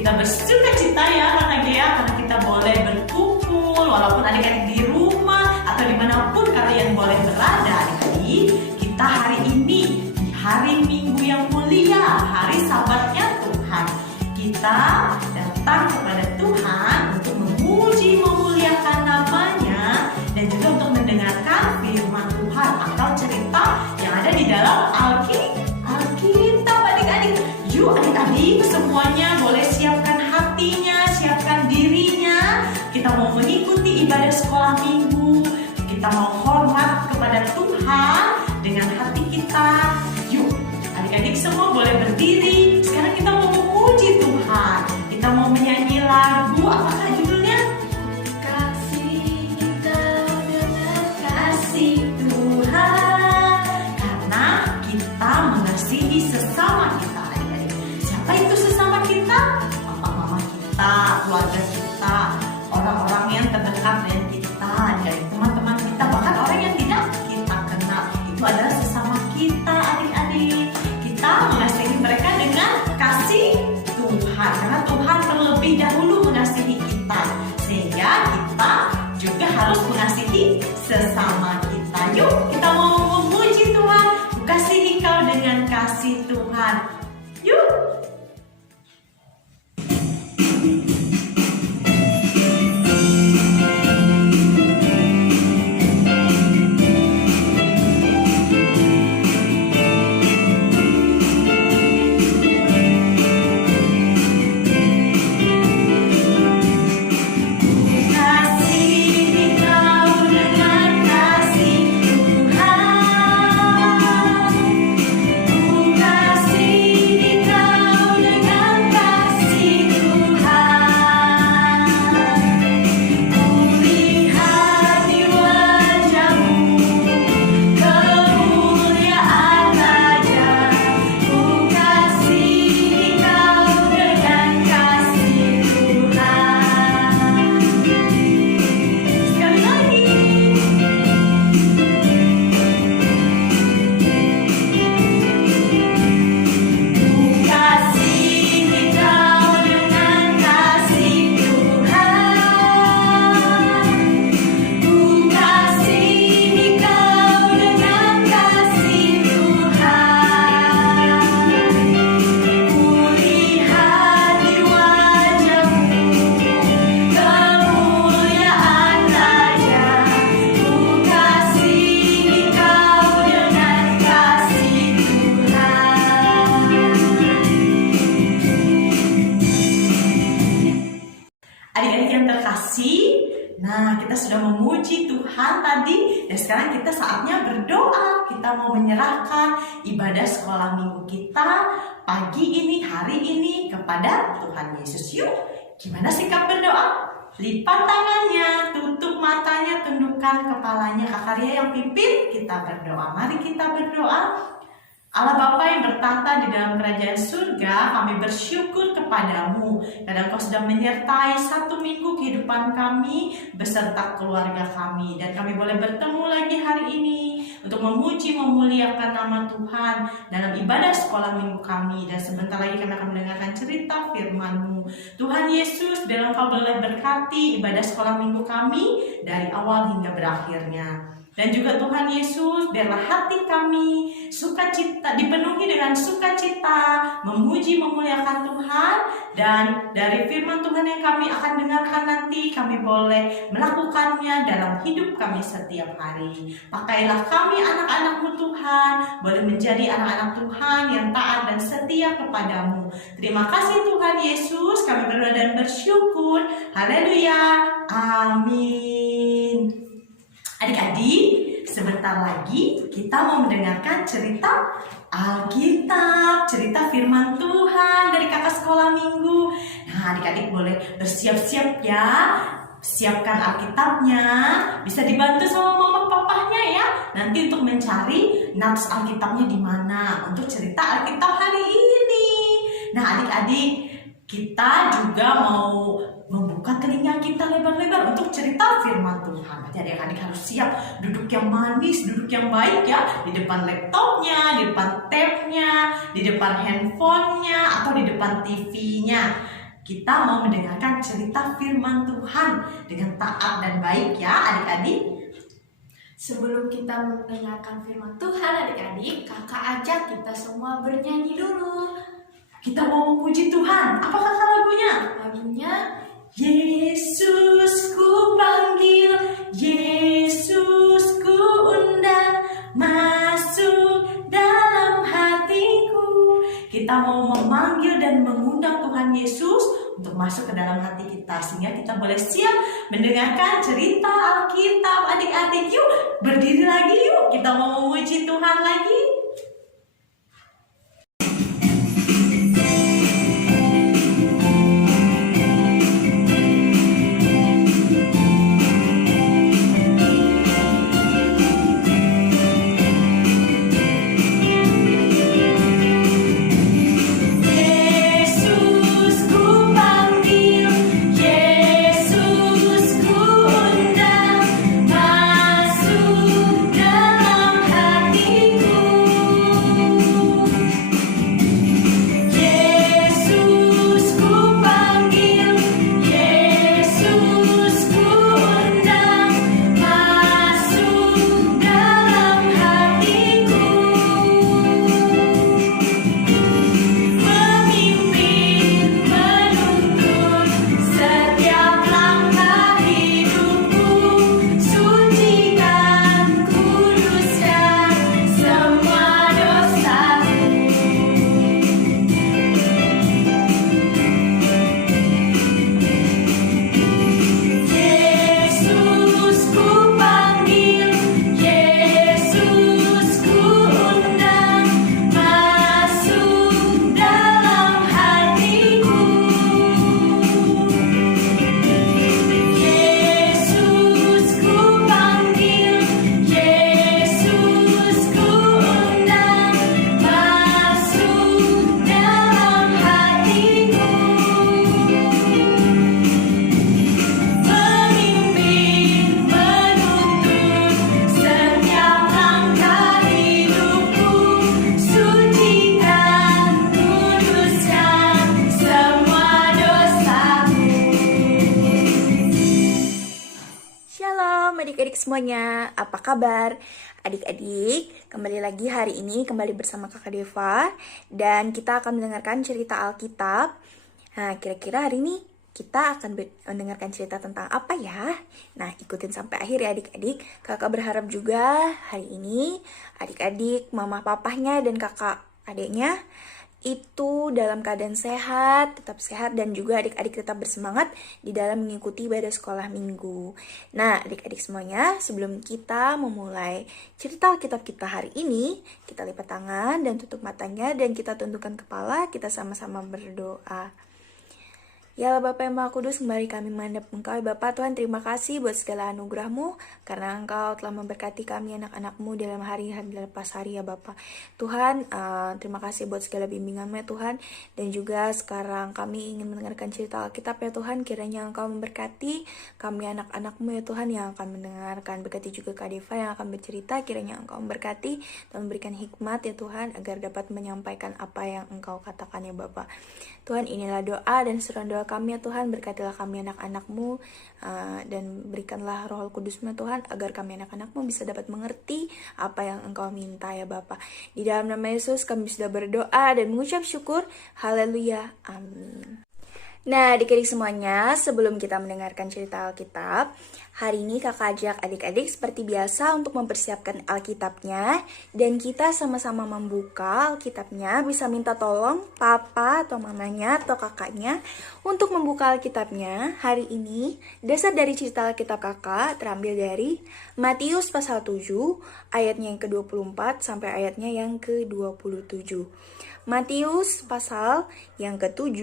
Kita bersuka cita ya Kakak Gea, karena kita boleh berkumpul walaupun adik-adik di rumah atau dimanapun kalian boleh berada. Adik-adik, kita hari ini di hari Minggu yang mulia, hari Sabatnya Tuhan, kita datang kepada Tuhan untuk memuji, memuliakan namanya, dan juga untuk mendengarkan firman Tuhan atau cerita yang ada di dalam Alkitab. Adik-adik, yuk adik-adik semuanya boleh siapkan hatinya, siapkan dirinya. Kita mau mengikuti ibadah sekolah minggu. Kita mau hormat kepada Tuhan dengan hati kita. Yuk adik-adik semua boleh berdiri. Sekarang kita mau memuji Tuhan. Kita mau menyanyi lagu, apakah judulnya? Kasih Engkau dengan kasih Tuhan. Karena kita mengasihi sesama kita, adik-adik. Siapa itu sesama kita? Papa mama kita, keluarga kita, orang-orang yang terdekat dengan kita, dari teman-teman kita, bahkan orang yang tidak kita kenal. Itu adalah sesama kita, adik-adik. Kita mengasihi mereka dengan kasih Tuhan, karena Tuhan terlebih dahulu mengasihi kita, sehingga kita juga harus mengasihi sesama kita. Yuk kita mau memuji Tuhan, kasihi kau dengan kasih Tuhan. Yuk. Adik-adik yang terkasih, nah kita sudah memuji Tuhan tadi, dan sekarang kita saatnya berdoa. Kita mau menyerahkan ibadah sekolah minggu kita pagi ini, hari ini kepada Tuhan Yesus. Yuk, gimana sikap berdoa? Lipat tangannya, tutup matanya, tundukkan kepalanya. Kakak Ria yang pimpin, kita berdoa. Mari kita berdoa. Allah Bapa yang bertata di dalam kerajaan surga, kami bersyukur kepadamu karena Kau sudah menyertai satu minggu kehidupan kami beserta keluarga kami, dan kami boleh bertemu lagi hari ini untuk memuji, memuliakan nama Tuhan dalam ibadah sekolah minggu kami, dan sebentar lagi kami akan mendengarkan cerita firman-Mu. Tuhan Yesus, biarlah Kau boleh berkati ibadah sekolah minggu kami dari awal hingga berakhirnya. Dan juga Tuhan Yesus, biarlah hati kami dipenuhi dengan sukacita, memuji, memuliakan Tuhan. Dan dari firman Tuhan yang kami akan dengarkan nanti, kami boleh melakukannya dalam hidup kami setiap hari. Pakailah kami anak-anak-Mu Tuhan, boleh menjadi anak-anak Tuhan yang taat dan setia kepadamu. Terima kasih Tuhan Yesus, kami berdoa dan bersyukur. Haleluya, amin. Adik-adik, sebentar lagi kita mau mendengarkan cerita Alkitab, cerita firman Tuhan dari kakak sekolah minggu. Nah, adik-adik boleh bersiap-siap ya. Siapkan Alkitabnya, bisa dibantu sama mama papahnya ya. Nanti untuk mencari notes Alkitabnya di mana untuk cerita Alkitab hari ini. Nah, adik-adik, kita juga mau membuka telinga kita lebar-lebar untuk cerita firman Tuhan. Jadi adik-adik harus siap duduk yang manis, duduk yang baik ya, di depan laptopnya, di depan tabnya, di depan handphonenya, atau di depan TV-nya. Kita mau mendengarkan cerita firman Tuhan dengan taat dan baik ya adik-adik. Sebelum kita mendengarkan firman Tuhan adik-adik, kakak ajak kita semua bernyanyi dulu. Kita mau memuji Tuhan. Apa kata lagunya? Lagunya Yesus ku panggil, Yesus ku undang, masuk dalam hatiku. Kita mau memanggil dan mengundang Tuhan Yesus untuk masuk ke dalam hati kita, sehingga kita boleh siap mendengarkan cerita Alkitab. Adik-adik, yuk berdiri lagi yuk, kita mau memuji Tuhan lagi. adik-adik semuanya, apa kabar? Adik-adik, kembali lagi hari ini kembali bersama Kakak Deva dan kita akan mendengarkan cerita Alkitab. Nah, kira-kira hari ini kita akan mendengarkan cerita tentang apa ya? Nah, ikutin sampai akhir ya adik-adik. Kakak berharap juga hari ini adik-adik, mama papahnya dan kakak adiknya itu dalam keadaan sehat, tetap sehat, dan juga adik-adik tetap bersemangat di dalam mengikuti ibadah sekolah minggu. Nah, adik-adik semuanya, sebelum kita memulai cerita Alkitab kita hari ini, kita lipat tangan dan tutup matanya, dan kita tundukkan kepala, kita sama-sama berdoa. Ya Allah Bapa yang Maha Kudus, kembali kami menghadap Engkau ya Bapa. Tuhan, terima kasih buat segala anugerah-Mu, karena Engkau telah memberkati kami anak-anak-Mu dalam hari-hari lepas hari ya Bapa. Tuhan, terima kasih buat segala bimbingan-Mu ya Tuhan. Dan juga sekarang kami ingin mendengarkan cerita Alkitab ya Tuhan. Kiranya Engkau memberkati kami anak-anak-Mu ya Tuhan yang akan mendengarkan. Berkati juga Kak Deva yang akan bercerita. Kiranya Engkau memberkati dan memberikan hikmat ya Tuhan, agar dapat menyampaikan apa yang Engkau katakan ya Bapa. Tuhan, inilah doa dan seruan doa Pelihara kami ya Tuhan, berkatilah kami anak-anak-Mu, dan berikanlah Roh Kudus-Mu Tuhan, agar kami anak-anak-Mu bisa dapat mengerti apa yang Engkau minta ya Bapa. Di dalam nama Yesus kami sudah berdoa dan mengucap syukur. Haleluya, amin. Nah, adik-adik semuanya, sebelum kita mendengarkan cerita Alkitab, hari ini kakak ajak adik-adik seperti biasa untuk mempersiapkan Alkitabnya, dan kita sama-sama membuka Alkitabnya. Bisa minta tolong papa atau mamanya atau kakaknya untuk membuka Alkitabnya. Hari ini, dasar dari cerita Alkitab kakak terambil dari Matius pasal 7, ayatnya yang ke-24 sampai ayatnya yang ke-27. Matius pasal yang ke-7,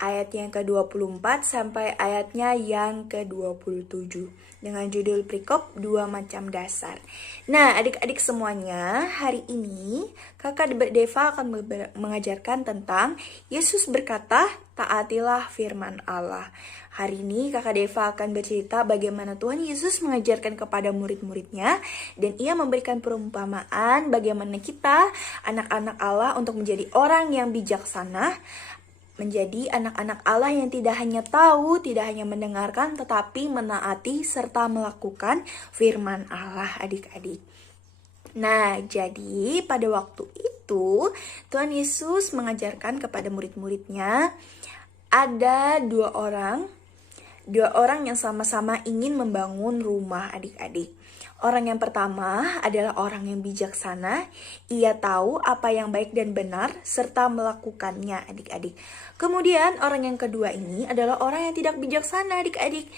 ayat yang ke-24 sampai ayatnya yang ke-27 dengan judul perikop 2 macam dasar. Nah, adik-adik semuanya, hari ini kakak Deva akan mengajarkan tentang Yesus berkata, taatilah firman Allah. Hari ini kakak Deva akan bercerita bagaimana Tuhan Yesus mengajarkan kepada murid-muridnya, dan ia memberikan perumpamaan bagaimana kita, anak-anak Allah, untuk menjadi orang yang bijaksana, menjadi anak-anak Allah yang tidak hanya tahu, tidak hanya mendengarkan, tetapi menaati serta melakukan firman Allah, adik-adik. Nah, jadi pada waktu itu Tuhan Yesus mengajarkan kepada murid-muridnya, ada dua orang yang sama-sama ingin membangun rumah, adik-adik. Orang yang pertama adalah orang yang bijaksana. Ia tahu apa yang baik dan benar serta melakukannya, adik-adik. Kemudian orang yang kedua ini adalah orang yang tidak bijaksana, adik-adik.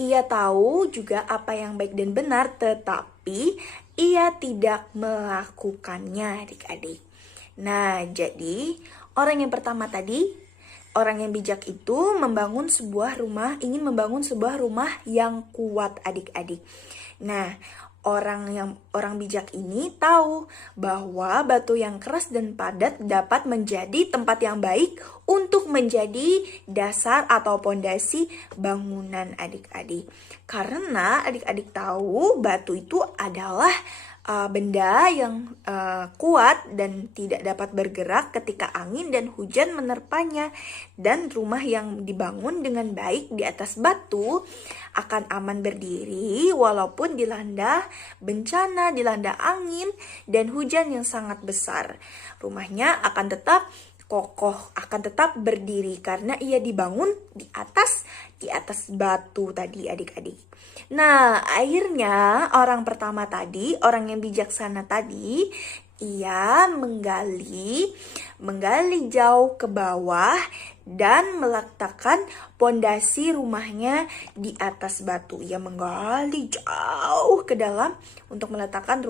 Ia tahu juga apa yang baik dan benar, tetapi ia tidak melakukannya, adik-adik. Nah, jadi orang yang pertama tadi, orang yang bijak itu membangun sebuah rumah, ingin membangun sebuah rumah yang kuat, adik-adik. Nah, orang bijak ini tahu bahwa batu yang keras dan padat dapat menjadi tempat yang baik untuk menjadi dasar atau pondasi bangunan, adik-adik. Karena adik-adik tahu batu itu adalah benda yang kuat dan tidak dapat bergerak ketika angin dan hujan menerpanya. Dan rumah yang dibangun dengan baik di atas batu akan aman berdiri walaupun dilanda bencana, dilanda angin dan hujan yang sangat besar. Rumahnya akan tetap kokoh, akan tetap berdiri karena ia dibangun di atas batu tadi, adik-adik. Nah, akhirnya orang pertama tadi, orang yang bijaksana tadi, ia menggali jauh ke bawah dan meletakkan pondasi rumahnya di atas batu. Ia menggali jauh ke dalam untuk meletakkan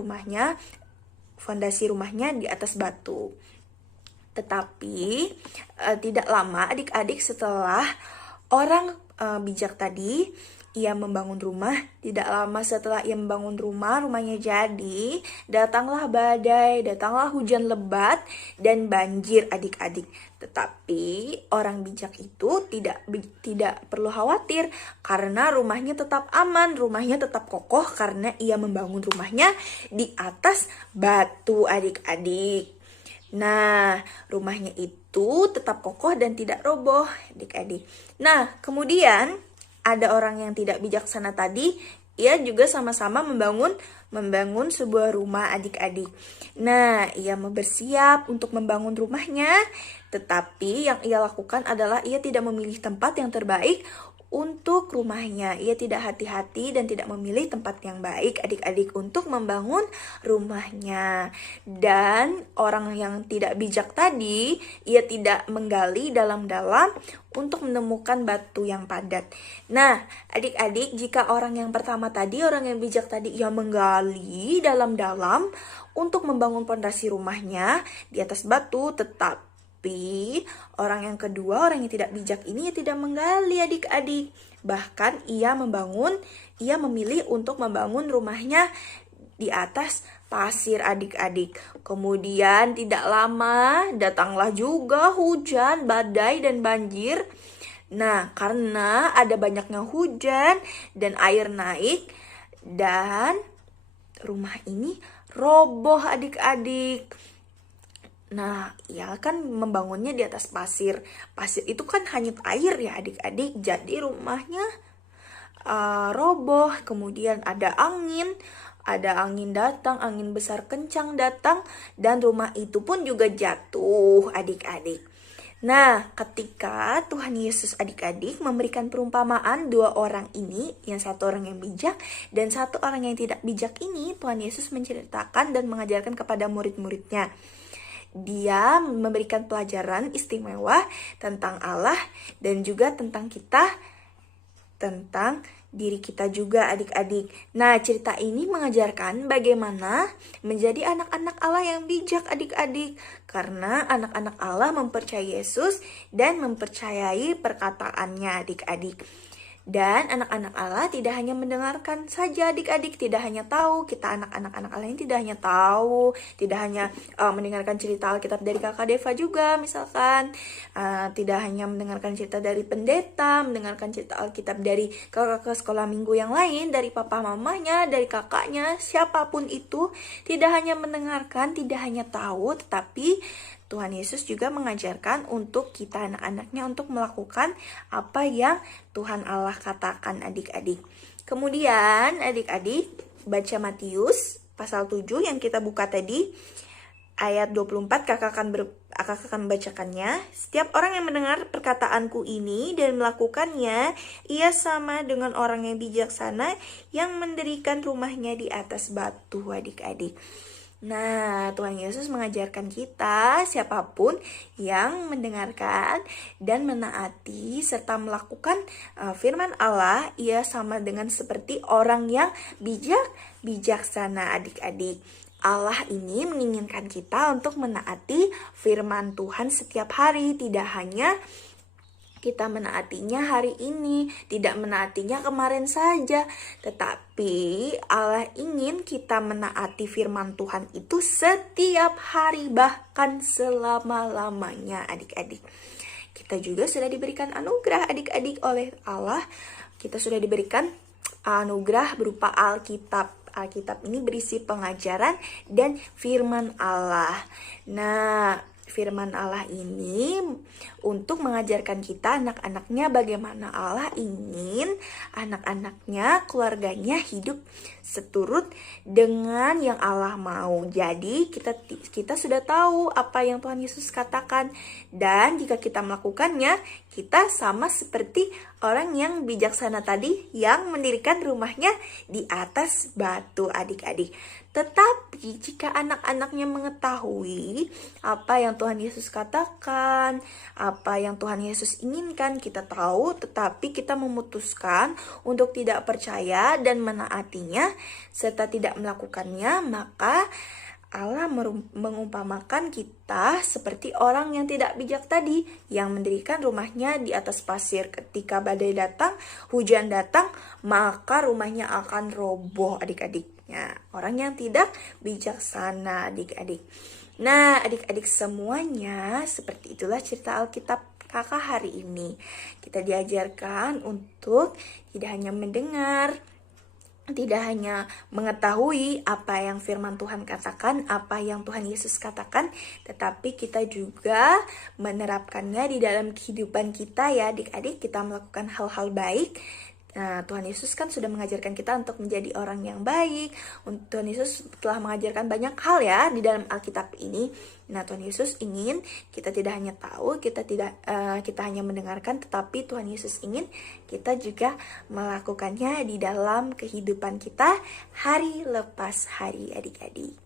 fondasi rumahnya di atas batu. Tetapi tidak lama, adik-adik, setelah orang bijak tadi ia membangun rumah, tidak lama setelah ia membangun rumahnya jadi, datanglah badai, datanglah hujan lebat dan banjir, adik-adik. Tetapi orang bijak itu tidak perlu khawatir karena rumahnya tetap aman, rumahnya tetap kokoh karena ia membangun rumahnya di atas batu, adik-adik. Nah, rumahnya itu tetap kokoh dan tidak roboh, adik-adik. Nah, kemudian ada orang yang tidak bijaksana tadi, ia juga sama-sama membangun sebuah rumah, adik-adik. Nah, ia bersiap untuk membangun rumahnya, tetapi yang ia lakukan adalah ia tidak memilih tempat yang terbaik untuk rumahnya. Ia tidak hati-hati dan tidak memilih tempat yang baik, adik-adik, untuk membangun rumahnya. Dan orang yang tidak bijak tadi, ia tidak menggali dalam-dalam untuk menemukan batu yang padat. Nah, adik-adik, jika orang yang pertama tadi, orang yang bijak tadi, ia menggali dalam-dalam untuk membangun pondasi rumahnya di atas batu, tetapi orang yang kedua, orang yang tidak bijak ini tidak menggali, adik-adik. Bahkan ia memilih untuk membangun rumahnya di atas pasir, adik-adik. Kemudian tidak lama datanglah juga hujan, badai dan banjir. Nah, karena ada banyaknya hujan dan air naik, dan rumah ini roboh, adik-adik. Nah, ia kan membangunnya di atas pasir. Pasir itu kan hanyut air ya adik-adik. Jadi rumahnya roboh. Kemudian ada angin datang, angin besar kencang datang, dan rumah itu pun juga jatuh adik-adik. Nah, ketika Tuhan Yesus adik-adik memberikan perumpamaan dua orang ini, yang satu orang yang bijak dan satu orang yang tidak bijak ini, Tuhan Yesus menceritakan dan mengajarkan kepada murid-muridnya. Dia memberikan pelajaran istimewa tentang Allah dan juga tentang kita, tentang diri kita juga adik-adik. Nah, cerita ini mengajarkan bagaimana menjadi anak-anak Allah yang bijak adik-adik. Karena anak-anak Allah mempercayai Yesus dan mempercayai perkataannya adik-adik. Dan anak-anak Allah tidak hanya mendengarkan saja adik-adik, tidak hanya tahu, kita anak-anak Allah ini tidak hanya tahu, tidak hanya mendengarkan cerita Alkitab dari kakak Deva juga misalkan, tidak hanya mendengarkan cerita dari pendeta, mendengarkan cerita Alkitab dari kakak sekolah minggu yang lain, dari papa mamanya, dari kakaknya, siapapun itu, tidak hanya mendengarkan, tidak hanya tahu, tetapi Tuhan Yesus juga mengajarkan untuk kita anak-anaknya untuk melakukan apa yang Tuhan Allah katakan adik-adik. Kemudian adik-adik baca Matius pasal 7 yang kita buka tadi. Ayat 24 kakak akan membacakannya. Setiap orang yang mendengar perkataanku ini dan melakukannya, ia sama dengan orang yang bijaksana yang mendirikan rumahnya di atas batu adik-adik. Nah, Tuhan Yesus mengajarkan kita, siapapun yang mendengarkan dan menaati serta melakukan firman Allah, ia sama dengan seperti orang yang bijaksana adik-adik. Allah ini menginginkan kita untuk menaati firman Tuhan setiap hari, tidak hanya kita menaatinya hari ini, tidak menaatinya kemarin saja. Tetapi Allah ingin kita menaati firman Tuhan itu setiap hari, bahkan selama-lamanya adik-adik. Kita juga sudah diberikan anugerah adik-adik oleh Allah. Kita sudah diberikan anugerah berupa Alkitab. Alkitab ini berisi pengajaran dan firman Allah. Nah, firman Allah ini untuk mengajarkan kita anak-anaknya bagaimana Allah ingin anak-anaknya, keluarganya hidup seturut dengan yang Allah mau. Jadi kita sudah tahu apa yang Tuhan Yesus katakan, dan jika kita melakukannya, kita sama seperti orang yang bijaksana tadi yang mendirikan rumahnya di atas batu adik-adik. Tetapi jika anak-anaknya mengetahui apa yang Tuhan Yesus katakan, apa yang Tuhan Yesus inginkan, kita tahu, tetapi kita memutuskan untuk tidak percaya dan menaatinya, serta tidak melakukannya, maka Allah mengumpamakan kita seperti orang yang tidak bijak tadi, yang mendirikan rumahnya di atas pasir. Ketika badai datang, hujan datang, maka rumahnya akan roboh adik-adiknya. Orang yang tidak bijaksana adik-adik. Nah, adik-adik semuanya, seperti itulah cerita Alkitab kakak hari ini. Kita diajarkan untuk tidak hanya mendengar, tidak hanya mengetahui apa yang firman Tuhan katakan, apa yang Tuhan Yesus katakan, tetapi kita juga menerapkannya di dalam kehidupan kita ya adik-adik. Kita melakukan hal-hal baik. Nah, Tuhan Yesus kan sudah mengajarkan kita untuk menjadi orang yang baik. Tuhan Yesus telah mengajarkan banyak hal ya di dalam Alkitab ini. Nah, Tuhan Yesus ingin kita tidak hanya tahu, kita hanya mendengarkan, tetapi Tuhan Yesus ingin kita juga melakukannya di dalam kehidupan kita hari lepas hari adik-adik.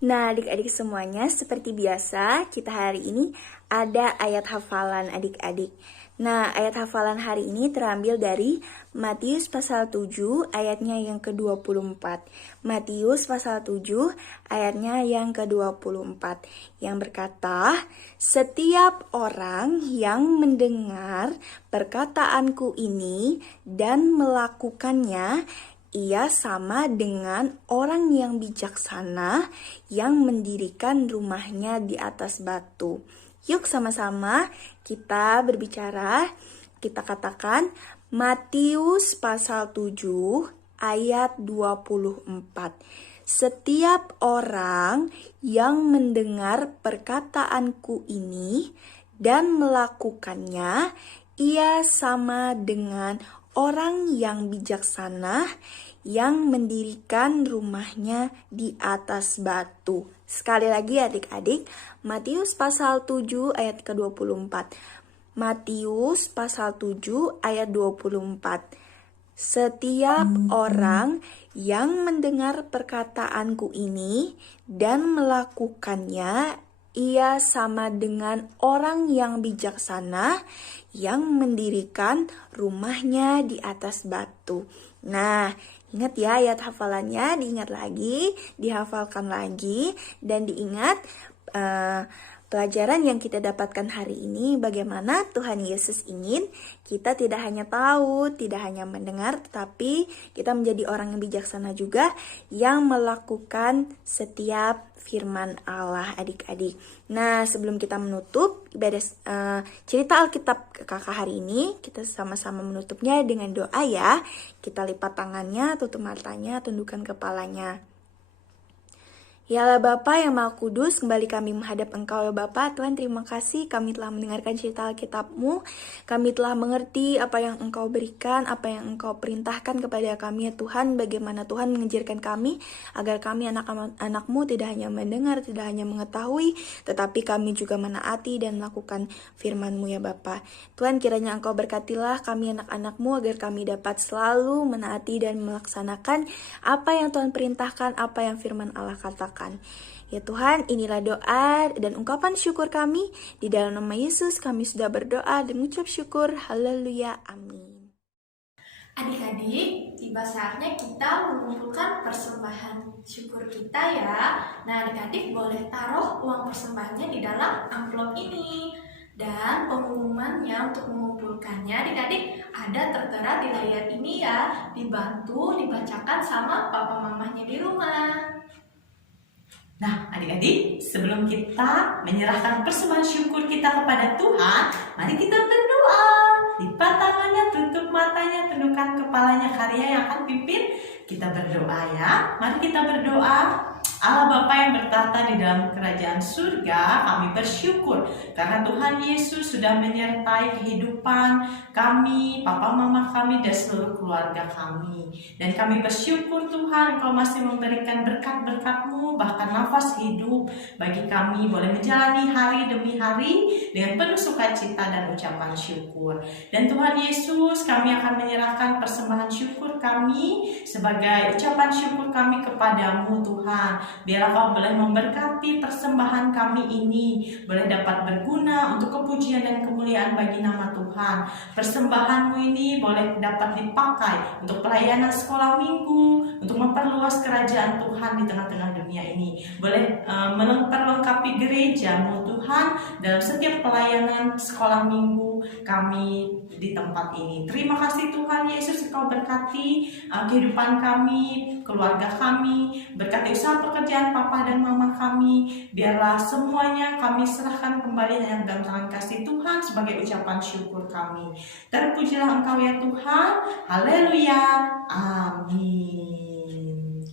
Nah, adik-adik semuanya, seperti biasa kita hari ini ada ayat hafalan adik-adik. Nah, ayat hafalan hari ini terambil dari Matius pasal 7 ayatnya yang ke-24. Matius pasal 7 ayatnya yang ke-24 yang berkata, "Setiap orang yang mendengar perkataanku ini dan melakukannya, ia sama dengan orang yang bijaksana yang mendirikan rumahnya di atas batu." Yuk sama-sama kita berbicara, kita katakan Matius pasal 7 ayat 24. Setiap orang yang mendengar perkataanku ini dan melakukannya, ia sama dengan orang yang bijaksana yang mendirikan rumahnya di atas batu. Sekali lagi adik-adik, Matius pasal 7 ayat ke-24. Matius pasal 7 ayat 24. Setiap orang yang mendengar perkataanku ini dan melakukannya, ia sama dengan orang yang bijaksana yang mendirikan rumahnya di atas batu. Nah, ingat ya ayat hafalannya, diingat lagi, dihafalkan lagi, dan diingat pelajaran yang kita dapatkan hari ini, bagaimana Tuhan Yesus ingin kita tidak hanya tahu, tidak hanya mendengar, tetapi kita menjadi orang yang bijaksana juga yang melakukan setiap firman Allah, adik-adik. Nah, sebelum kita menutup ibadah cerita Alkitab kakak hari ini, kita sama-sama menutupnya dengan doa ya. Kita lipat tangannya, tutup matanya, tundukkan kepalanya. Ya Allah Bapa yang Maha Kudus, kembali kami menghadap Engkau ya Bapa. Tuhan, terima kasih kami telah mendengarkan cerita Alkitab-Mu. Kami telah mengerti apa yang Engkau berikan, apa yang Engkau perintahkan kepada kami ya Tuhan. Bagaimana Tuhan mengajarkan kami agar kami anak-anak-Mu tidak hanya mendengar, tidak hanya mengetahui, tetapi kami juga menaati dan melakukan firman-Mu ya Bapa. Tuhan, kiranya Engkau berkatilah kami anak-anak-Mu agar kami dapat selalu menaati dan melaksanakan apa yang Tuhan perintahkan, apa yang firman Allah katakan. Ya Tuhan, inilah doa dan ungkapan syukur kami. Di dalam nama Yesus kami sudah berdoa dan mengucap syukur. Haleluya, amin. Adik-adik, tiba saatnya kita mengumpulkan persembahan syukur kita ya. Nah, adik-adik boleh taruh uang persembahannya di dalam amplop ini. Dan pengumumannya untuk mengumpulkannya adik-adik ada tertera di layar ini ya. Dibantu dibacakan sama papa mamanya di rumah. Nah, adik-adik, sebelum kita menyerahkan persembahan syukur kita kepada Tuhan, mari kita berdoa. Lipat tangannya, tutup matanya, tundukkan kepalanya. Karya yang akan pimpin, kita berdoa ya. Mari kita berdoa. Allah Bapa yang bertata di dalam kerajaan surga, kami bersyukur karena Tuhan Yesus sudah menyertai kehidupan kami, papa mama kami, dan seluruh keluarga kami. Dan kami bersyukur Tuhan, Engkau masih memberikan berkat-berkat-Mu, bahkan nafas hidup bagi kami, boleh menjalani hari demi hari dengan penuh sukacita dan ucapan syukur. Dan Tuhan Yesus, kami akan menyerahkan persembahan syukur kami sebagai ucapan syukur kami kepadamu Tuhan. Biarlah Kau boleh memberkati persembahan kami ini, boleh dapat berguna untuk kepujian dan kemuliaan bagi nama Tuhan. Persembahanmu ini boleh dapat dipakai untuk pelayanan sekolah minggu, untuk memperluas kerajaan Tuhan di tengah-tengah dunia ini. Boleh memperlengkapi gereja-Mu Tuhan dalam setiap pelayanan sekolah minggu kami di tempat ini. Terima kasih Tuhan Yesus, Engkau berkati kehidupan kami, keluarga kami, berkati usaha pekerjaan papa dan mama kami. Biarlah semuanya kami serahkan kembali hanya dalam tangan kasih Tuhan sebagai ucapan syukur kami. Terpujilah Engkau ya Tuhan. Haleluya. Amin.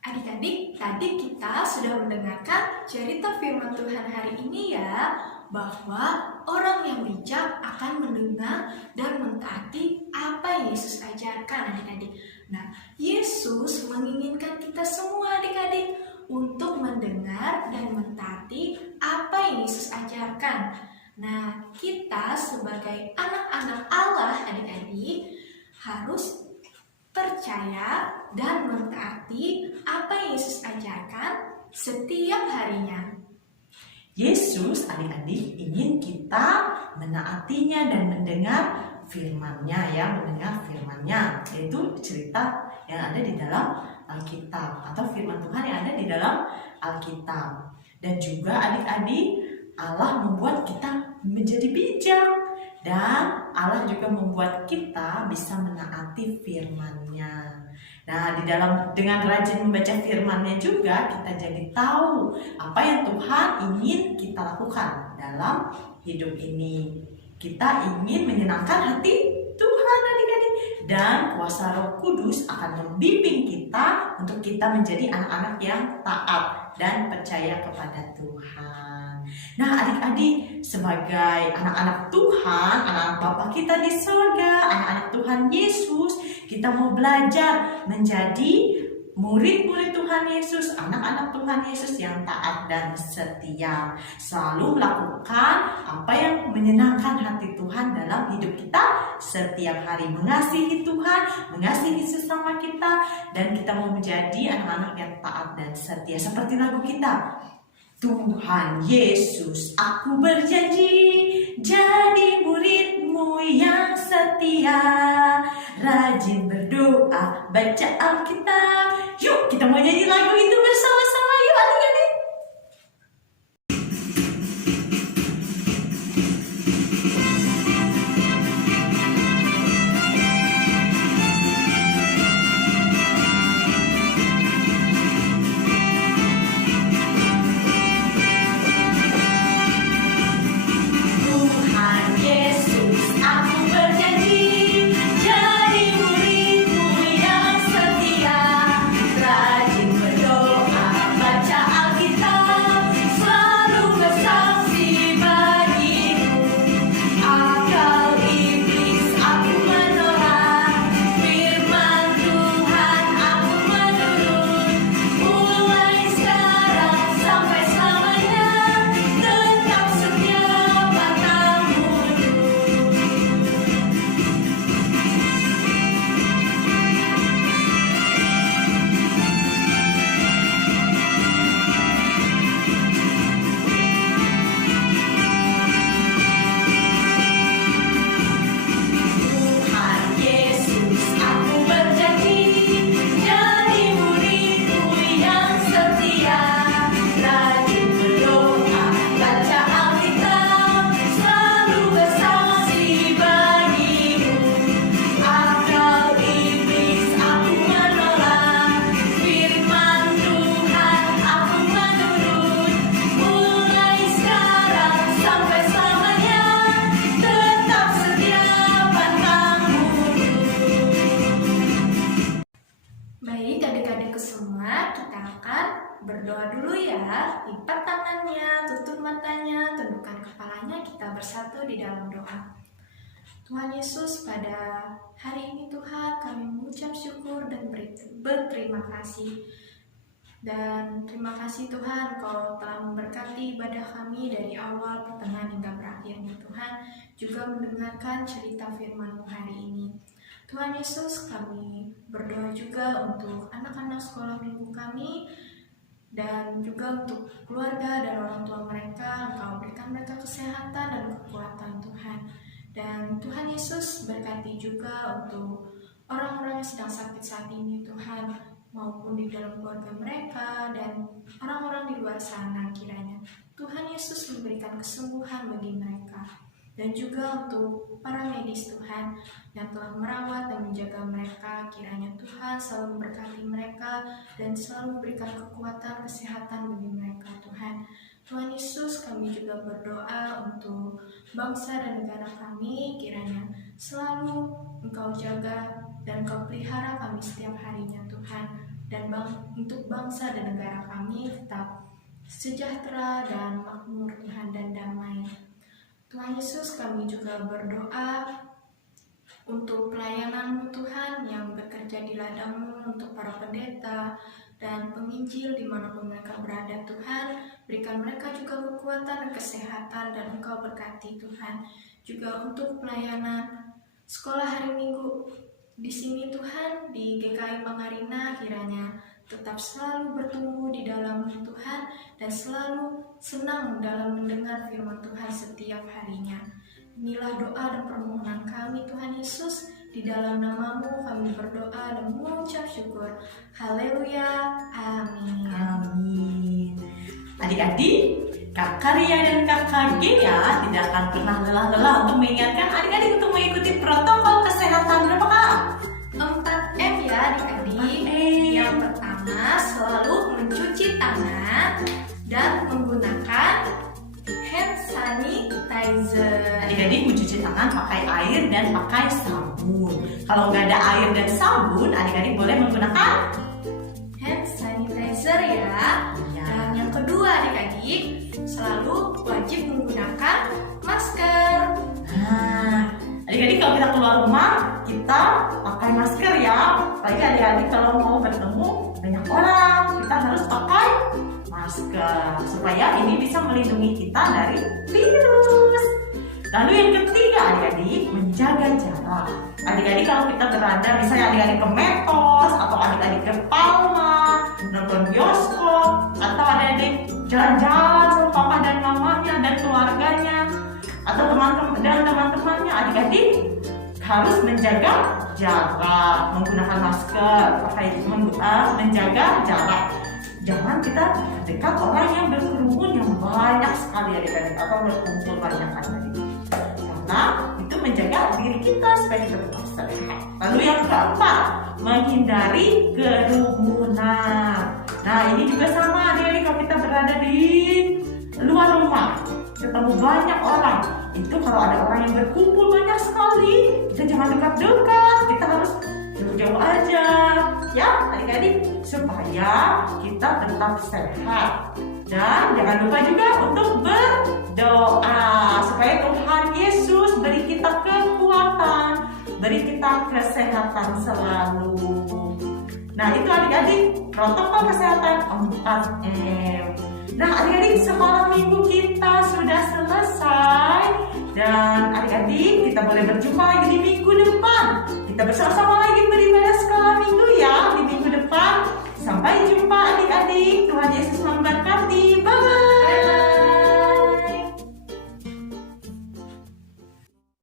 Adik-adik, tadi kita sudah mendengarkan cerita firman Tuhan hari ini ya, bahwa orang yang bijak akan mendengar dan mentaati apa yang Yesus ajarkan adik-adik. Nah, Yesus menginginkan kita semua adik-adik untuk mendengar dan mentaati apa yang Yesus ajarkan. Nah, kita sebagai anak-anak Allah adik-adik harus percaya dan mentaati apa yang Yesus ajarkan setiap harinya. Yesus, adik-adik, ingin kita menaatinya dan mendengar firman-Nya ya, mendengar firman-Nya, yaitu cerita yang ada di dalam Alkitab atau firman Tuhan yang ada di dalam Alkitab. Dan juga adik-adik, Allah membuat kita menjadi bijak dan Allah juga membuat kita bisa menaati firman-Nya. Nah, dengan rajin membaca firman-Nya juga kita jadi tahu apa yang Tuhan ingin kita lakukan dalam hidup ini. Kita ingin menyenangkan hati Tuhan adik-adik, dan kuasa Roh Kudus akan membimbing kita untuk kita menjadi anak-anak yang taat dan percaya kepada Tuhan. Nah, adik-adik, sebagai anak-anak Tuhan, anak-anak Bapa kita di surga, anak-anak Tuhan Yesus, kita mau belajar menjadi murid-murid Tuhan Yesus, anak-anak Tuhan Yesus yang taat dan setia. Selalu melakukan apa yang menyenangkan hati Tuhan dalam hidup kita setiap hari. Mengasihi Tuhan, mengasihi sesama kita, dan kita mau menjadi anak-anak yang taat dan setia. Seperti lagu kita, Tuhan Yesus, aku berjanji jadi murid-Mu yang setia, rajin berdoa, baca Alkitab. Yuk, kita mau nyanyi lagu itu bersama-sama. Yuk adik-adik. Tuhan Yesus, aku berjanji jadi murid-Mu yang setia, rajin berdoa, baca Alkitab, selalu bersaksi bagimu. Akal iblis aku menolak, firman Tuhan aku menurut. Mulai sekarang sampai selamanya, tetap setia pantang mundur. Tuhan Yesus, aku berjanji jadi murid-Mu yang setia, rajin berdoa, baca Alkitab, selalu bersaksi bagimu. Akal iblis aku menolak, firman Tuhan aku menurut. Mulai sekarang sampai selamanya, tetap setia pantang mundur. Baik adik-adikku semua, kita akan berdoa dulu ya. Lipat tangannya, tutup matanya, tundukkan kepalanya, kita bersatu di dalam doa. Tuhan Yesus, pada hari ini Tuhan kami mengucap syukur dan berterima kasih. Dan terima kasih Tuhan, Kau telah memberkati ibadah kami dari awal, pertengahan hingga berakhirnya Tuhan, juga mendengarkan cerita firman-Mu hari ini. Tuhan Yesus, kami berdoa juga untuk anak-anak sekolah minggu kami, dan juga untuk keluarga dan orang tua mereka. Engkau berikan mereka kesehatan dan kekuatan Tuhan. Dan Tuhan Yesus berkati juga untuk orang-orang yang sedang sakit saat ini Tuhan, maupun di dalam keluarga mereka dan orang-orang di luar sana kiranya Tuhan Yesus memberikan kesembuhan bagi mereka. Dan juga untuk para medis Tuhan yang telah merawat dan menjaga mereka, kiranya Tuhan selalu memberkati mereka dan selalu memberikan kekuatan kesehatan bagi mereka Tuhan. Tuhan Yesus, kami juga berdoa untuk bangsa dan negara kami, kiranya selalu Engkau jaga dan Engkau pelihara kami setiap harinya Tuhan. Dan untuk bangsa dan negara kami tetap sejahtera dan makmur Tuhan dan damai. Tuhan Yesus, kami juga berdoa untuk pelayanan-Mu Tuhan yang bekerja di ladang-Mu, untuk para pendeta dan penginjil dimanapun mereka berada Tuhan. Berikan mereka juga kekuatan dan kesehatan dan Engkau berkati Tuhan. Juga untuk pelayanan sekolah hari Minggu di sini Tuhan, di GKI Pangarina, kiranya tetap selalu bertumbuh di dalam Tuhan dan selalu senang dalam mendengar firman Tuhan setiap harinya. Inilah doa dan permohonan kami Tuhan Yesus, di dalam nama-Mu kami berdoa dan mengucap syukur. Haleluya, amin. Amin. Adik-adik, Kak Karya dan Kakak Gea tidak akan pernah lelah-lelah untuk mengingatkan adik-adik untuk mengikuti protokol kesehatan. Berapa Kak? 4M ya adik-adik. Yang pertama, selalu mencuci tangan dan menggunakan hand sanitizer. Adik-adik mencuci tangan pakai air dan pakai sabun. Kalau nggak ada air dan sabun, adik-adik boleh menggunakan sanitizer ya. Ya. Dan yang kedua adik-adik, selalu wajib menggunakan masker. Nah, adik-adik kalau kita keluar rumah, kita pakai masker ya. Apalagi adik-adik kalau mau bertemu banyak orang, kita harus pakai masker supaya ini bisa melindungi kita dari virus. Lalu yang ketiga adik-adik, menjaga jarak. Adik-adik kalau kita berada, misalnya adik-adik ke Metos atau adik-adik ke Palma, nonton bioskop, atau adik-adik jalan-jalan sama papa dan mamanya dan keluarganya, atau teman-temannya, adik-adik harus menjaga jarak, menggunakan masker, menjaga jarak. Jangan kita dekat orang yang berkerumun yang banyak sekali adik-adik atau berkumpul banyak adik-adik. Karena itu menjaga diri kita supaya kita tetap sehat. Lalu yang keempat, menghindari kerumunan. Nah ini juga sama adik-adik kalau kita berada di luar rumah, ketemu banyak orang. Itu kalau ada orang yang berkumpul banyak sekali, kita jangan dekat-dekat, kita harus jauh-jauh aja ya adik-adik supaya kita tetap sehat. Dan jangan lupa juga untuk berdoa supaya Tuhan Yesus beri kita kekuatan, beri kita kesehatan selalu. Nah itu adik-adik protokol kesehatan 4M. Nah adik-adik sekolah minggu kita sudah selesai. Dan adik-adik kita boleh berjumpa lagi di minggu depan. Kita bersama-sama lagi